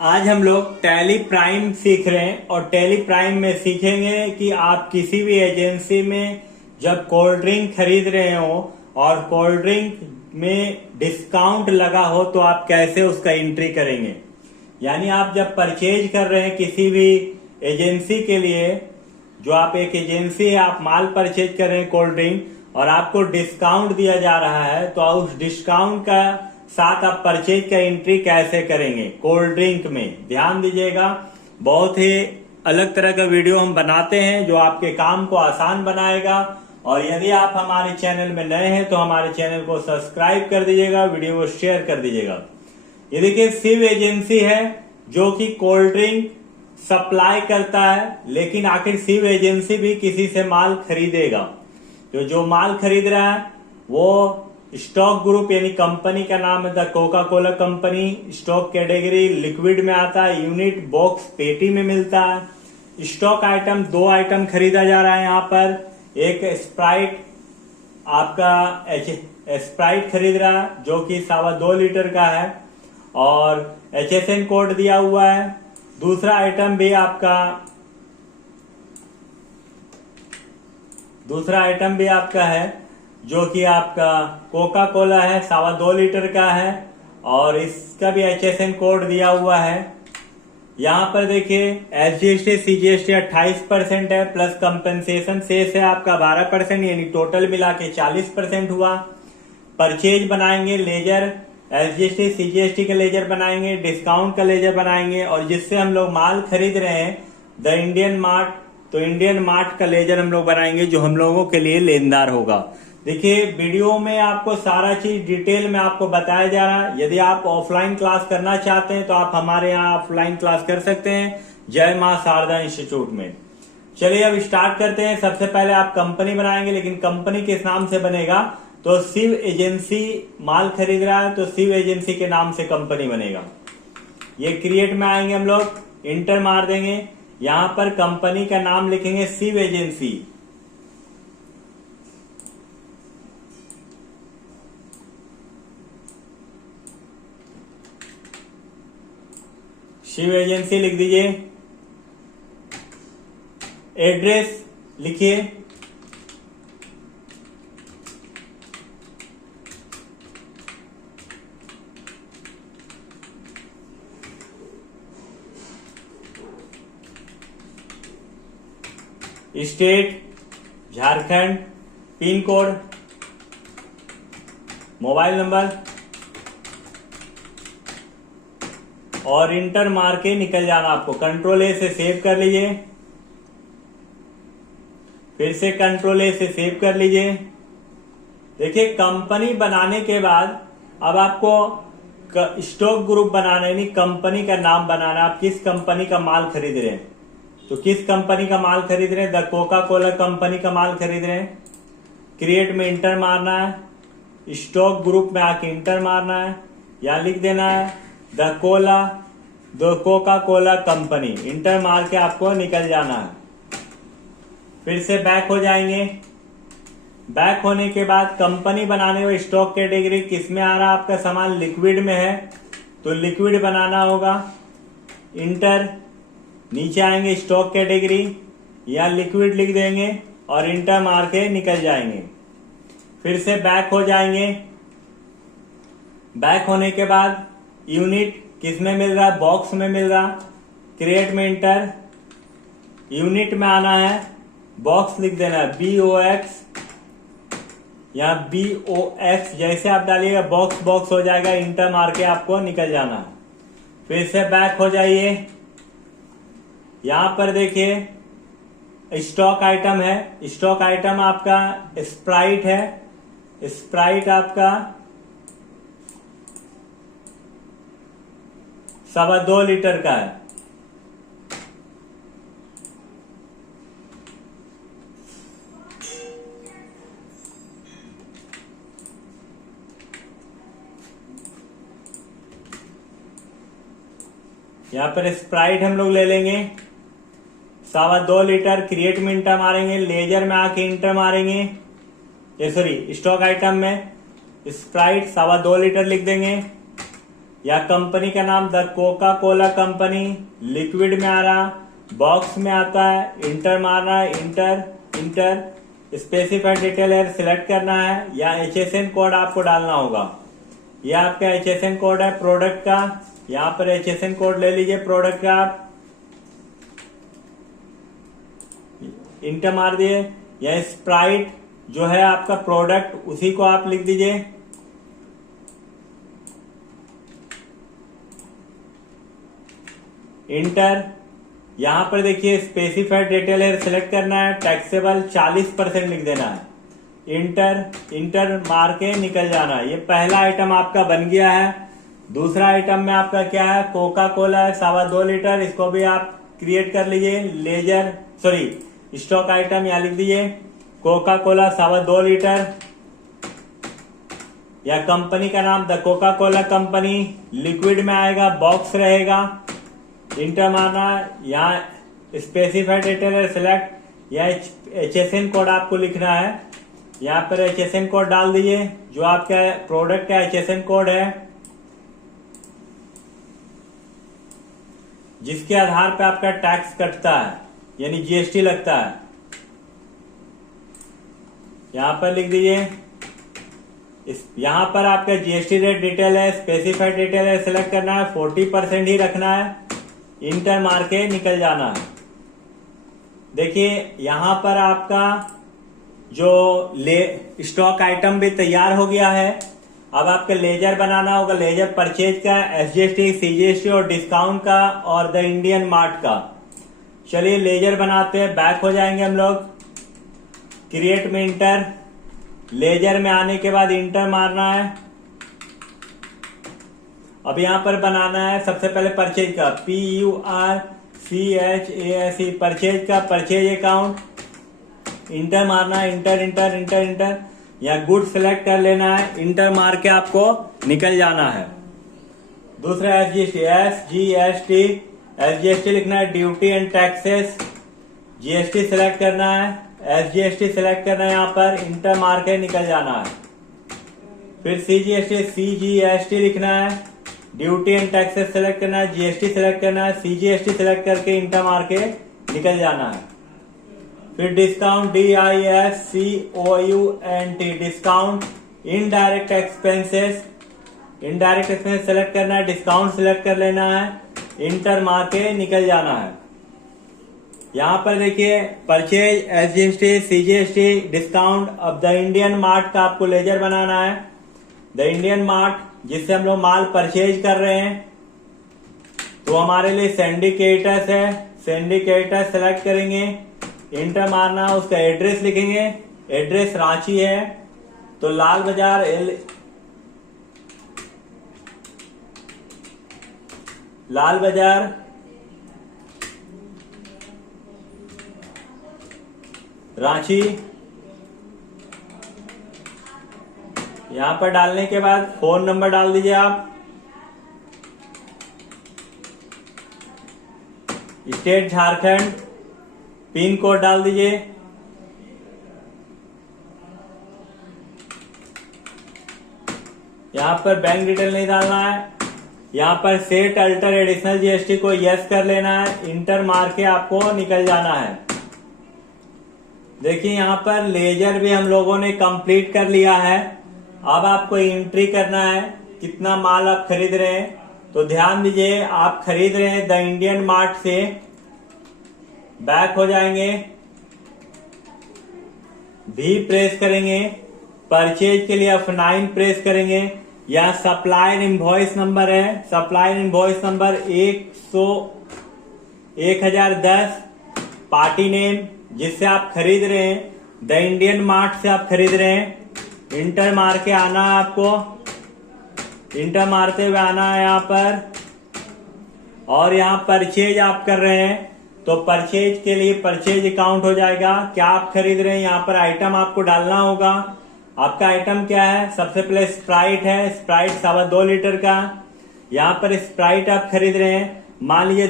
आज हम लोग टैली प्राइम सीख रहे हैं और टैली प्राइम में सीखेंगे कि आप किसी भी एजेंसी में जब कोल्ड ड्रिंक खरीद रहे हो और कोल्ड ड्रिंक में डिस्काउंट लगा हो तो आप कैसे उसका एंट्री करेंगे। यानी आप जब परचेज कर रहे हैं किसी भी एजेंसी के लिए, जो आप एक एजेंसी है, आप माल परचेज कर रहे हैं कोल्ड ड्रिंक और आपको डिस्काउंट दिया जा रहा है, तो उस डिस्काउंट का साथ आप परचेज का एंट्री कैसे करेंगे कोल्ड ड्रिंक में। ध्यान दीजिएगा, बहुत ही अलग तरह का वीडियो हम बनाते हैं जो आपके काम को आसान बनाएगा। और यदि आप हमारे चैनल में नए हैं तो हमारे चैनल को सब्सक्राइब कर दीजिएगा, वीडियो को शेयर कर दीजिएगा। ये देखिए, शिव एजेंसी है जो कि कोल्ड ड्रिंक सप्लाई करता है, लेकिन आखिर शिव एजेंसी भी किसी से माल खरीदेगा। तो जो माल खरीद रहा है वो स्टॉक ग्रुप यानी कंपनी का नाम है the Coca Cola company. Stock category liquid में आता है, यूनिट बॉक्स पेटी में मिलता है। स्टॉक आइटम 2 आइटम खरीदा जा रहा है यहाँ पर। एक स्प्राइट, आपका स्प्राइट खरीद रहा है जो कि 2.25 लीटर का है और HSN कोड दिया हुआ है। दूसरा आइटम भी आपका है जो कि आपका कोका कोला है, 2.25 लीटर का है और इसका भी HSN कोड दिया हुआ है। यहाँ पर देखिए, SGST CGST 28% है, प्लस कंपेंसेशन शेष है आपका 12%, यानी टोटल मिला के 40% हुआ। परचेज बनाएंगे लेजर, SGST CGST का लेजर बनाएंगे, डिस्काउंट का लेजर बनाएंगे और जिससे हम लोग माल खरीद रहे हैं द इंडियन मार्ट, तो इंडियन मार्ट का लेजर हम लोग बनाएंगे जो हम लोगों के लिए लेनदार होगा। देखिए, वीडियो में आपको सारा चीज डिटेल में आपको बताया जा रहा है। यदि आप ऑफलाइन क्लास करना चाहते हैं तो आप हमारे यहाँ ऑफलाइन क्लास कर सकते हैं जय मां शारदा इंस्टीट्यूट में। चलिए अब स्टार्ट करते हैं। सबसे पहले आप कंपनी बनाएंगे, लेकिन कंपनी किस नाम से बनेगा, तो शिव एजेंसी माल खरीद रहा है तो शिव एजेंसी के नाम से कंपनी बनेगा। ये क्रिएट में आएंगे, हम लोग इंटर मार देंगे, यहाँ पर कंपनी का नाम लिखेंगे शिव एजेंसी। शिव एजेंसी लिख दीजिए। एड्रेस लिखिए, state Jharkhand, pin code, mobile number और इंटर मार के निकल जाना आपको। कंट्रोल ए से सेव कर लीजिए, फिर से कंट्रोल ए से सेव कर लीजिए। देखिए, कंपनी बनाने के बाद अब आपको स्टॉक ग्रुप बनाना यानी कंपनी का नाम बनाना। आप किस कंपनी का माल खरीद रहे हैं, तो किस कंपनी का माल खरीद रहे हैं, द कोका कोला कंपनी का माल खरीद रहे हैं। क्रिएट में इंटर मारना है, स्टॉक ग्रुप में आके इंटर मारना है, यहां लिख देना है the Coca Cola company. Inter मार के आपको निकल जाना है। फिर से बैक हो जाएंगे। बैक होने के बाद कंपनी बनाने में स्टॉक कैटेगरी किस में आ रहा है, आपका सामान लिक्विड में है तो लिक्विड बनाना होगा। इंटर, नीचे आएंगे स्टॉक कैटेगरी, या लिक्विड लिख देंगे और इंटर मार के निकल जाएंगे। फिर से बैक हो जाएंगे। बैक होने के बाद यूनिट किस में मिल रहा है, बॉक्स में मिल रहा। क्रिएट में इंटर, यूनिट में आना है, बॉक्स लिख देना है BOX, या BOX जैसे आप डालिएगा बॉक्स हो जाएगा। इंटर मार के आपको निकल जाना है। फिर से बैक हो जाइए। यहां पर देखिए स्टॉक आइटम है, स्टॉक आइटम आपका स्प्राइट है। स्प्राइट आपका 2.25 लीटर का है। यहाँ पर स्प्राइट हम लोग ले लेंगे 2.25 लीटर। क्रिएट में इंटर मारेंगे, लेजर में आके इंटर मारेंगे, ये सॉरी स्टॉक आइटम में स्प्राइट 2.25 लीटर लिख देंगे। या कंपनी का नाम the Coca Cola company, liquid में आ रहा, बॉक्स में आता है, इंटर मारना है, इंटर स्पेसिफाइड डिटेल है सिलेक्ट करना है, या HSN कोड आपको डालना होगा। यह आपका HSN कोड है प्रोडक्ट का, यहाँ पर HSN कोड ले लीजिए प्रोडक्ट का, आप इंटर मार दिए। या स्प्राइट जो है आपका प्रोडक्ट, उसी को आप लिख दीजिए। इंटर, यहां पर देखिए स्पेसिफाइड डिटेल है सिलेक्ट करना है, टैक्सेबल 40% लिख देना है, इंटर मार के निकल जाना है। ये पहला आइटम आपका बन गया है। दूसरा आइटम में आपका क्या है, कोका कोला है 2.25 लीटर, इसको भी आप क्रिएट कर लीजिए। स्टॉक आइटम यहाँ लिख दीजिए कोका कोला 2.25 लीटर, या कंपनी का नाम the Coca Cola company, liquid में आएगा, बॉक्स रहेगा, इंटर मारना, यहाँ स्पेसिफाइड डिटेल सिलेक्ट, या HSN कोड आपको लिखना है। यहाँ पर HSN कोड डाल दीजिए, जो आपका प्रोडक्ट का HSN कोड है, जिसके आधार पे आपका टैक्स कटता है, यानी GST लगता है। यहां पर लिख दीजिए, यहां पर आपका GST रेट डिटेल है, स्पेसिफाइड डिटेल है सिलेक्ट करना है, 40% ही रखना है, इंटर मार के निकल जाना है। देखिए यहां पर आपका जो स्टॉक आइटम भी तैयार हो गया है। अब आपका लेजर बनाना होगा, लेजर परचेज का, SGST, CGST और डिस्काउंट का और द इंडियन मार्ट का। चलिए लेजर बनाते हैं, बैक हो जाएंगे हम लोग, क्रिएट में इंटर, लेजर में आने के बाद इंटर मारना है। अब यहां पर बनाना है सबसे पहले परचेज का, PURCHASE, परचेज का, परचेज अकाउंट, इंटर मारना है, इंटर, या गुड सिलेक्ट कर लेना है, इंटर मार के आपको निकल जाना है। दूसरा SGST लिखना है, duty and taxes, GST select करना है, SGST सिलेक्ट करना है, यहाँ पर इंटर मार के निकल जाना है। फिर CGST लिखना है, ड्यूटी एंड टैक्सेस सिलेक्ट करना है, GST सिलेक्ट करना है, CGST सिलेक्ट करके इंटर मार के निकल जाना है। फिर discount, DISCOUNT, discount, indirect expenses select करना है, डिस्काउंट सिलेक्ट कर लेना है, इंटर मार के निकल जाना है। यहाँ पर देखिए परचेज, SGST, CGST, डिस्काउंट। अब द इंडियन मार्ट का आपको लेजर बनाना है, द इंडियन मार्ट जिससे हम लोग माल परचेज कर रहे हैं, तो हमारे लिए सिंडिकेटर्स है, सिंडिकेटर्स सेलेक्ट करेंगे, इंटर मारना, उसका एड्रेस लिखेंगे, एड्रेस रांची है तो लाल बाजार रांची। यहां पर डालने के बाद फोन नंबर डाल दीजिए आप, स्टेट झारखंड, पिन कोड डाल दीजिए, यहां पर बैंक डिटेल नहीं डालना है, यहां पर सेट अल्टर एडिशनल GST को यस कर लेना है, इंटर मार के आपको निकल जाना है। देखिए यहां पर लेजर भी हम लोगों ने कंप्लीट कर लिया है। अब आपको एंट्री करना है कितना माल आप खरीद रहे हैं। तो ध्यान दीजिए, आप खरीद रहे हैं द इंडियन मार्ट से, बैक हो जाएंगे, भी प्रेस करेंगे, परचेज के लिए F9 प्रेस करेंगे, या सप्लायर इनवॉइस नंबर है, supplier invoice number 1010, party name जिससे आप खरीद रहे हैं, द इंडियन मार्ट से आप खरीद रहे हैं, इंटर मार के आना है आपको, इंटर मारते हुए आना है यहाँ पर। और यहाँ परचेज आप कर रहे हैं तो परचेज के लिए परचेज अकाउंट हो जाएगा, क्या आप खरीद रहे हैं, यहाँ पर आइटम आपको डालना होगा। आपका आइटम क्या है, सबसे पहले स्प्राइट है, स्प्राइट 2.25 लीटर का। यहाँ पर स्प्राइट आप खरीद रहे हैं, मान लीजिए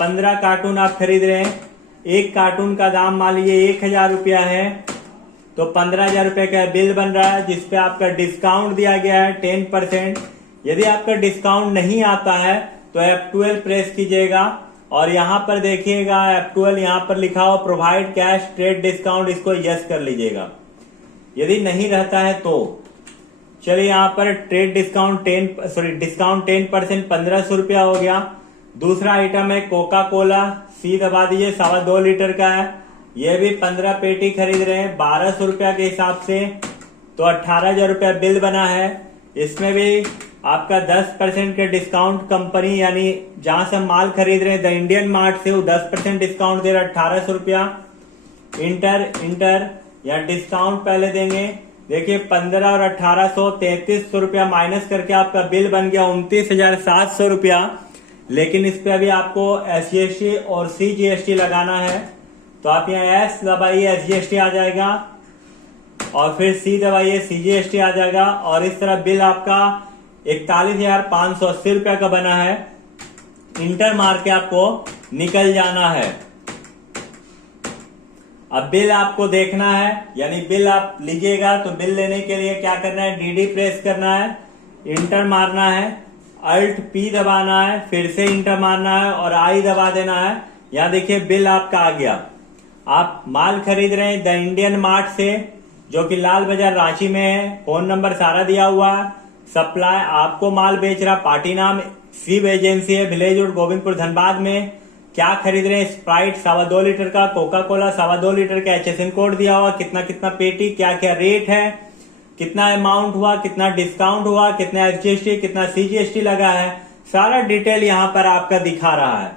15 कार्टून आप खरीद रहे हैं, एक कार्टून का दाम मान लीजिए 1000 रुपया है, तो 15,000 रुपए का बिल बन रहा है, जिसपे आपका डिस्काउंट दिया गया है 10%, यदि आपका डिस्काउंट नहीं आता है तो F12 प्रेस कीजिएगा और यहाँ पर देखिएगा F12 यहाँ पर लिखा हो प्रोवाइड कैश ट्रेड डिस्काउंट, इसको यस कर लीजिएगा। यदि नहीं रहता है तो चलिए यहाँ पर ट्रेड डिस्काउंट डिस्काउंट 10% 1500 रुपया हो गया। दूसरा आइटम है कोका कोला, सी दबा दीजिए, 2.25 लीटर का है। ये भी 15 पेटी खरीद रहे हैं 1200 रुपया के हिसाब से, तो 18,000 रुपया बिल बना है। इसमें भी आपका 10% के डिस्काउंट कंपनी यानी जहां से हम माल खरीद रहे हैं द इंडियन मार्ट से, वो 10% डिस्काउंट दे रहा है 1800 रुपया। इंटर या डिस्काउंट पहले देंगे, देखिए 15 और 1800 3300 रुपया माइनस करके आपका बिल बन गया 29,700 रुपया। लेकिन इस पे अभी आपको SGST और CGST लगाना है, तो आप यहाँ S दबाइए SGST आ जाएगा और फिर C दबाइए CGST आ जाएगा और इस तरह बिल आपका 41,580 रुपया का बना है। इंटर मार के आपको निकल जाना है। अब बिल आपको देखना है, यानी बिल आप लीजिएगा तो बिल लेने के लिए क्या करना है, DD प्रेस करना है, इंटर मारना है, Alt P दबाना है, फिर से इंटर मारना है और I दबा देना है। यहाँ देखिए बिल आपका आ गया। आप माल खरीद रहे हैं द इंडियन मार्ट से, जो कि लाल बाजार रांची में है। फोन नंबर सारा दिया हुआ है। सप्लाई आपको माल बेच रहा, पार्टी नाम शिव एजेंसी है, विलेज रोड गोविंदपुर धनबाद में। क्या खरीद रहे हैं, स्प्राइट 2.25 लीटर का, कोका कोला 2.25 लीटर का, HSN कोड दिया हुआ, कितना कितना पेटी, क्या क्या रेट है, कितना अमाउंट हुआ, कितना डिस्काउंट हुआ, कितना SGST कितना CGST लगा है, सारा डिटेल यहाँ पर आपका दिखा रहा है।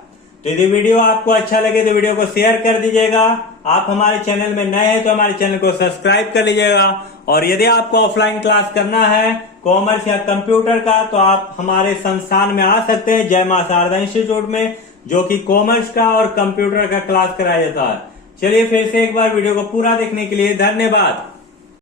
तो यदि वीडियो आपको अच्छा लगे तो वीडियो को शेयर कर दीजिएगा। आप हमारे चैनल में नए हैं तो हमारे चैनल को सब्सक्राइब कर लीजिएगा। और यदि आपको ऑफलाइन क्लास करना है कॉमर्स या कंप्यूटर का, तो आप हमारे संस्थान में आ सकते हैं, जय मां शारदा इंस्टीट्यूट में, जो कि कॉमर्स का और कंप्यूटर का क्लास कराया जाता है। चलिए फिर से एक बार वीडियो को पूरा देखने के लिए धन्यवाद।